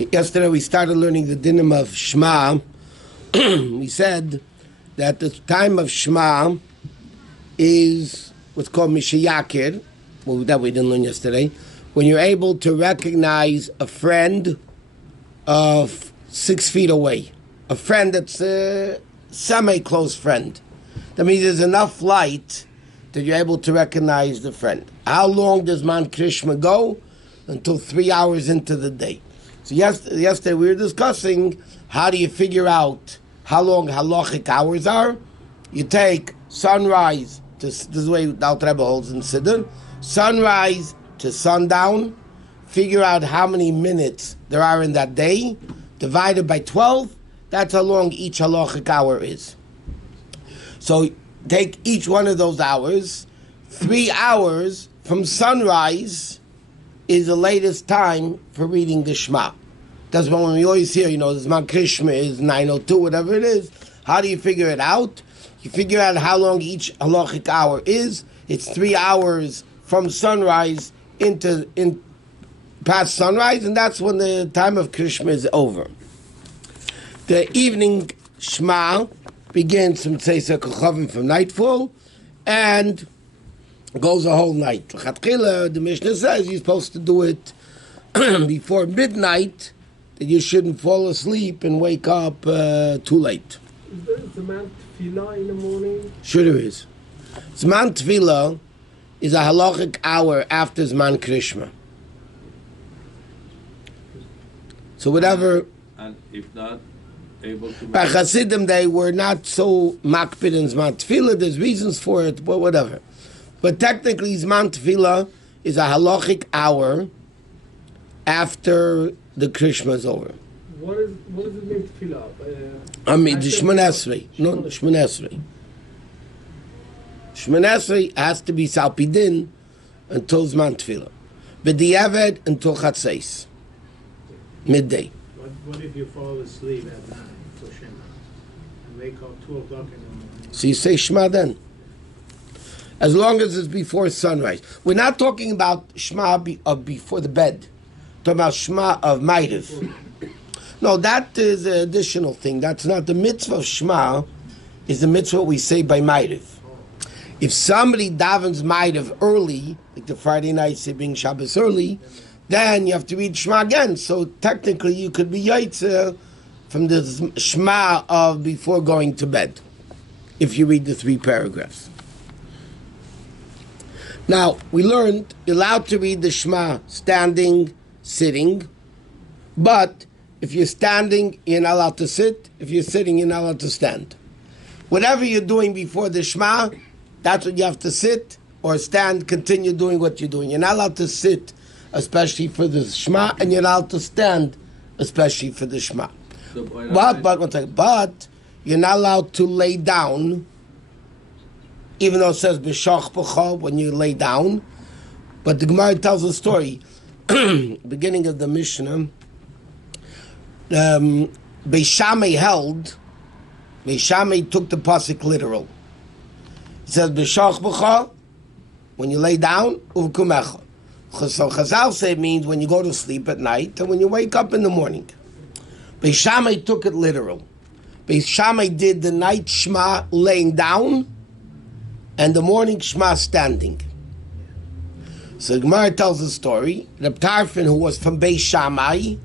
Yesterday we started learning the dinim of Shema. We said that the time of Shema is what's called Mishayakir, that we didn't learn yesterday, when you're able to recognize a friend of 6 feet away, a friend that's a semi-close friend. That means there's enough light that you're able to recognize the friend. How long does Man Krishma go? Until 3 hours into the day. So yesterday we were discussing how do you figure out how long halachic hours are. You take sunrise, this is the way the Alter Rebbe holds in Siddur, sunrise to sundown, figure out how many minutes there are in that day, divided by 12, that's how long each halachic hour is. So take each one of those hours, 3 hours from sunrise is the latest time for reading the Shema. That's when we always hear, the Zman Krishma is 9:02, whatever it is. How do you figure it out? You figure out how long each halachic hour is. It's 3 hours from sunrise in past sunrise, and that's when the time of Krishma is over. The evening Shema begins from Tzeisa Kochavim, from nightfall, and goes a whole night. L'chatchila, the Mishnah says you're supposed to do it before midnight, that you shouldn't fall asleep and wake up too late. Is there Zman Tefillah in the morning? Sure there is. Zman Tefillah is a halachic hour after Zman Krishma. So whatever... And if not able to... By Hasidim, they were not so makpid in Zman Tefillah. There's reasons for it, but whatever. But technically, Zman Tefillah is a halachic hour after the Krishma is over. What does it mean Tefillah? The Shemona Esrei. No, the Shemona Esrei. Shemona Esrei has to be Salpidin until Zman Tefillah. B'diavad until Chatzais. Midday. What if you fall asleep at night for Shema and wake up 2 o'clock in the morning? So you say Shema then. As long as it's before sunrise. We're not talking about Shema before the bed. We're talking about Shema of Ma'ariv. No, that is an additional thing. That's not the mitzvah of Shema, is the mitzvah we say by Ma'ariv. If somebody davens Ma'ariv early, like the Friday night, say being Shabbos early, then you have to read Shema again. So technically you could be Yaitze from the Shema of before going to bed, if you read the 3 paragraphs. Now, we learned you're allowed to read the Shema standing, sitting, but if you're standing, you're not allowed to sit. If you're sitting, you're not allowed to stand. Whatever you're doing before the Shema, that's what you have to sit or stand, continue doing what you're doing. You're not allowed to sit, especially for the Shema, and you're not allowed to stand, especially for the Shema. So But you're not allowed to lay down, even though it says b'shach b'cha when you lay down. But the Gemara tells a story, beginning of the Mishnah. Beis Shammai took the pasuk literal. It says b'shach b'cha when you lay down, uvkumecha. So Chazal say it means when you go to sleep at night and when you wake up in the morning. Beis Shammai took it literal. Beis Shammai did the night Shema laying down and the morning Shema standing. So the Gemara tells the story. Reb Tarfon, who was from Beis Shammai,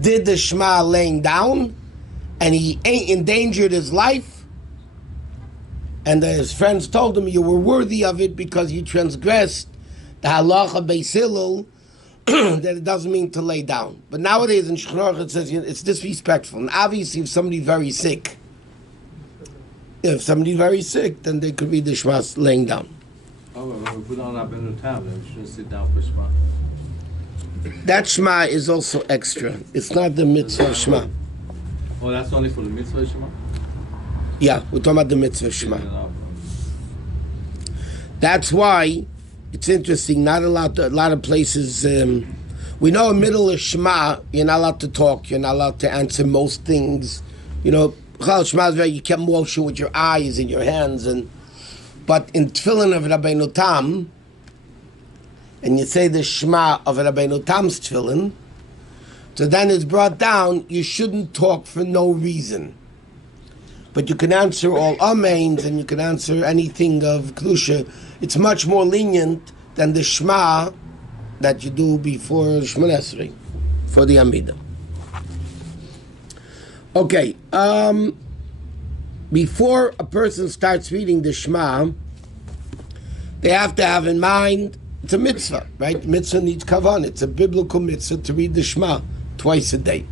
did the Shema laying down, and he endangered his life. And his friends told him, you were worthy of it because you transgressed the halacha Beis Hillel, that it doesn't mean to lay down. But nowadays in Shulchan Aruch it says it's disrespectful. And obviously if somebody's very sick, then they could read the Shema laying down. Oh, well, if we don't have any time, then we shouldn't sit down for Shema. That Shema is also extra. It's not the mitzvah of Shema. Oh, that's only for the mitzvah Shema? Yeah, we're talking about the mitzvah Shema. That's why it's interesting. Not allowed to, a lot of places. We know in middle of Shema, you're not allowed to talk. You're not allowed to answer most things. Shema is very. You kept motion with your eyes and your hands, but in Tefillin of Rabbeinu Tam, and you say the Shema of Rabbeinu Tam's Tefillin, So then it's brought down, you shouldn't talk for no reason. But you can answer all amens and you can answer anything of Kedusha. It's much more lenient than the Shema that you do before Shemona Esrei, for the Amidah. Okay, before a person starts reading the Shema, they have to have in mind, it's a mitzvah, right? Mitzvah needs kavan. It's a biblical mitzvah to read the Shema twice a day.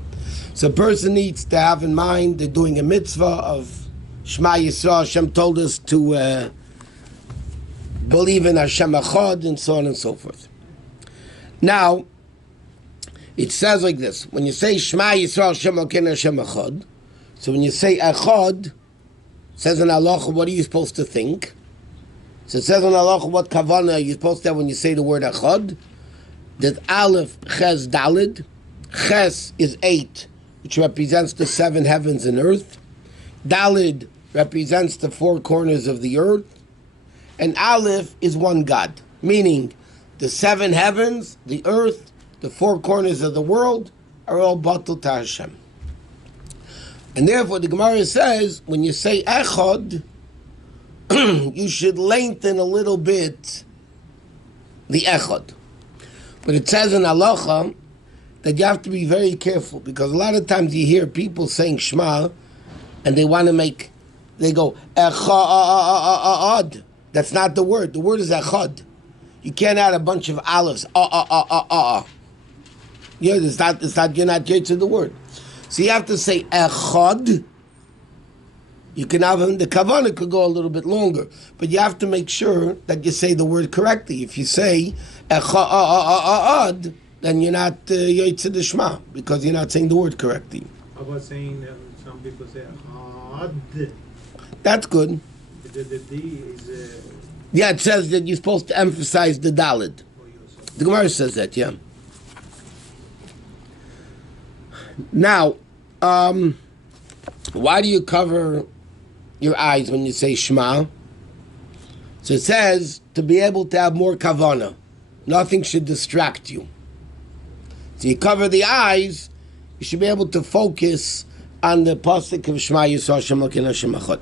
So a person needs to have in mind they're doing a mitzvah of Shema Yisrael. Hashem told us to believe in Hashem Echad and so on and so forth. Now, it says like this: when you say Shema Yisrael Hashem Elokeinu Hashem Echad, so when you say Echad, it says in halacha, what are you supposed to think? So it says in halacha, what kavanah are you supposed to have when you say the word Echad? That Aleph, Ches, Dalid. Ches is 8, which represents the 7 heavens and earth. Dalid represents the 4 corners of the earth. And Aleph is one God, meaning the 7 heavens, the earth, the 4 corners of the world are all batul to Hashem. And therefore the Gemara says, when you say Echad, you should lengthen a little bit the Echad. But it says in halacha that you have to be very careful, because a lot of times you hear people saying Shema and they want to they go Echad. That's not the word. The word is Echad. You can't add a bunch of olives. Yeah, it's not, you're not yet to the word. So you have to say Echad. You can have the kavanah could go a little bit longer, but you have to make sure that you say the word correctly. If you say Echad, then you're not Yotzei the Shema, because you're not saying the word correctly. How about saying some people say Echad? That's good. The D is. Yeah, it says that you're supposed to emphasize the Dalid. The Gemara says that, yeah. Now, why do you cover your eyes when you say Shema? So it says to be able to have more kavanah. Nothing should distract you. So you cover the eyes, you should be able to focus on the pasuk of Shema Yisrael Hashem Elokeinu Hashem Echad.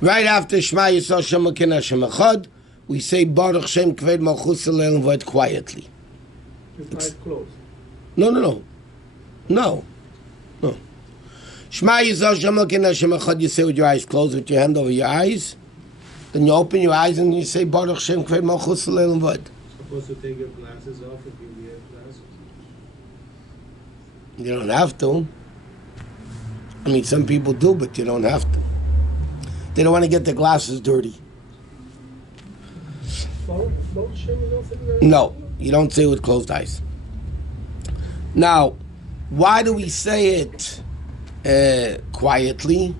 Right after Shema Yisrael Hashem Elokeinu Hashem Echad, we say Baruch Shem Kved Malchus Leil V'Ed quietly. With eyes closed. No. Shema Yisrael Hashem Elokeinu Hashem Echad, you say with your eyes closed, with your hand over your eyes. Then you open your eyes and you say Baruch Shem Kved Malchus Leil V'Ed. Supposed to take your glasses off if you wear glasses? You don't have to. I mean, some people do, but you don't have to. They don't want to get their glasses dirty. Baruch Shem is also very No, you don't say it with closed eyes. Now, why do we say it quietly?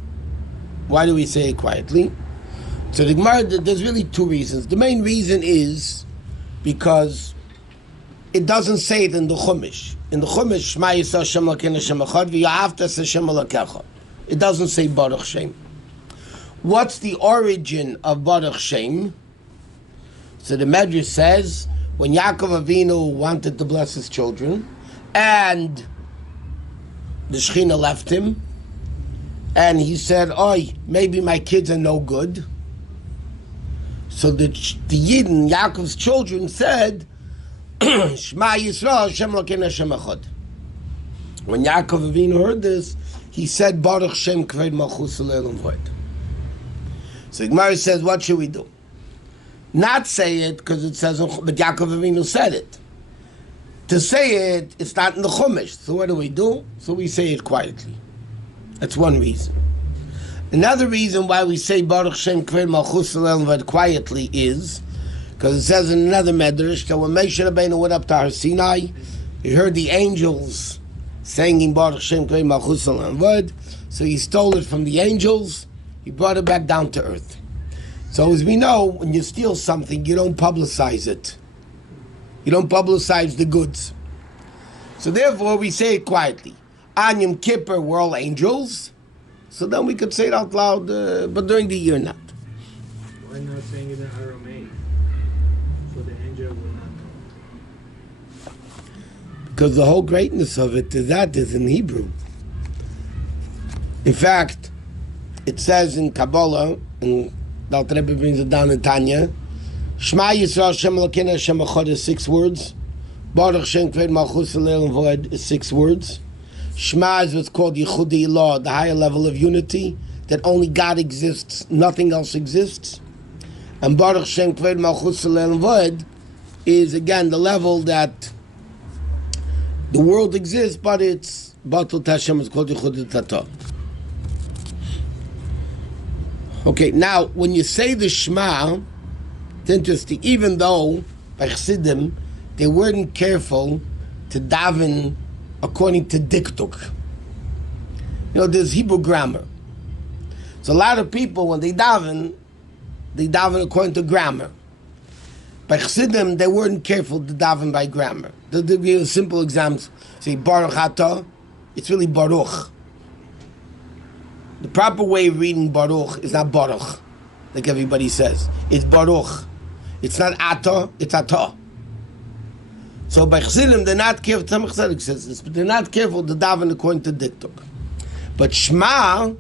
Why do we say it quietly? So the Gemara, there's really 2 reasons. The main reason is because it doesn't say it in the Chumash. In the Chumash, Shema Yisrael Hashem Elokeinu Hashem Echad v'Ya'avta Hashem Elokecha. It doesn't say Baruch Shem. What's the origin of Baruch Shem? So the Medrash says, when Yaakov Avinu wanted to bless his children, and the Shechina left him, and he said, "Oi, maybe my kids are no good." So the Yidden, Yaakov's children, said, Shema Yisrael Hashem Elokeinu Hashem Echad. When Yaakov Avinu heard this, he said, Baruch Shem Kved Malchus Leil V'Ed. So Gemara says, what should we do? Not say it because it says, but Yaakov Avinu said it. To say it, it's not in the Chumash. So what do? So we say it quietly. That's one reason. Another reason why we say Baruch Shem Kved Malchus Leil V'Ed quietly is because it says in another medrash that when Moshe Rabbeinu went up to Har Sinai, he heard the angels singing Baruch Shem Kved Malchus Leil V'Ed, so he stole it from the angels. He brought it back down to earth. So as we know, when you steal something, you don't publicize it. You don't publicize the goods. So therefore, we say it quietly. On Yom Kippur, we're all angels. So then we could say it out loud, but during the year, not. Why not saying it in Aramaic? So the angel will not know. Because the whole greatness of it is in Hebrew. In fact, it says in Kabbalah, and the Alter Rebbe brings it down in Tanya, Shema Yisrael Shem Elokeinu Hashem Echad is 6 words. Baruch Shem Kved Malchus Leil Voed is 6 words. Shema is what's called Yichudi Law, the higher level of unity, that only God exists, nothing else exists. And Baruch Shem Kved Malchus Leil Voed is again the level that the world exists, but it's Batul Tashem is called Yichudi Tato. Okay, now when you say the Shema, it's interesting. Even though by Chassidim they weren't careful to daven according to diktuk. You know, there's Hebrew grammar. So a lot of people, when they daven according to grammar. By Chassidim, they weren't careful to daven by grammar. They'll give you simple examples. Say Baruch Atah, it's really Baruch. The proper way of reading Baruch is not Baruch, like everybody says. It's Baruch. It's not Atah, it's Atah. So by Chassidim, they're not careful. Tzemach Tzedek says this, but they're not careful to daven according to diktuk. But Shema,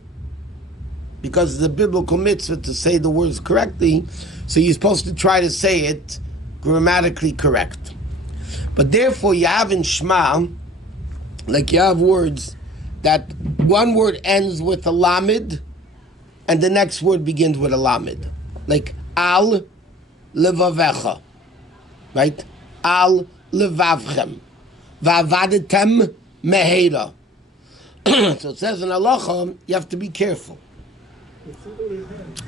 because it's a biblical mitzvah to say the words correctly, so you're supposed to try to say it grammatically correct. But therefore, you have in Shema, like you have words that one word ends with a lamed, and the next word begins with a lamed. Like al levavecha, right? Al levavchem, va'avadetem mehera. So it says in halacha, you have to be careful.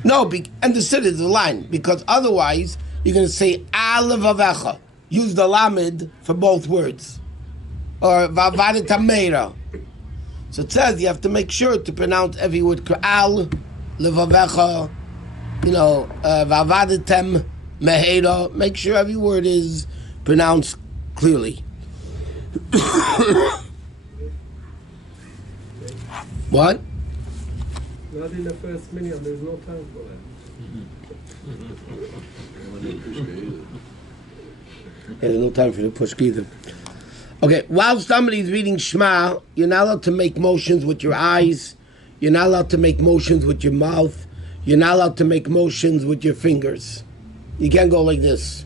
No, understood is the line, because otherwise you're going to say al levavecha. Use the lamed for both words, or va'avadetem mehera. So it says you have to make sure to pronounce every word. Al levavecha, va'avadetem mehera. Make sure every word is pronounced clearly. What? Not in the first minute, there's no time for that. There's no time for the push either. Okay, while somebody's reading Shema, you're not allowed to make motions with your eyes. You're not allowed to make motions with your mouth. You're not allowed to make motions with your fingers. You can't go like this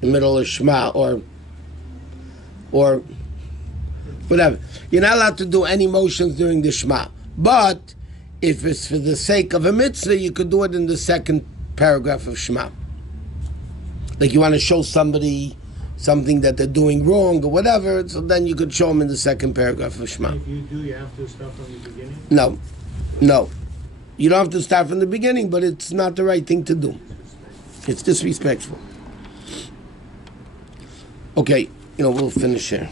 in the middle of Shema or whatever. You're not allowed to do any motions during the Shema. But if it's for the sake of a mitzvah, you could do it in the second paragraph of Shema. Like you want to show somebody something that they're doing wrong or whatever, so then you could show them in the second paragraph of Shema. If you do, you have to start from the beginning? No. You don't have to start from the beginning, but it's not the right thing to do. It's disrespectful. Okay, we'll finish here.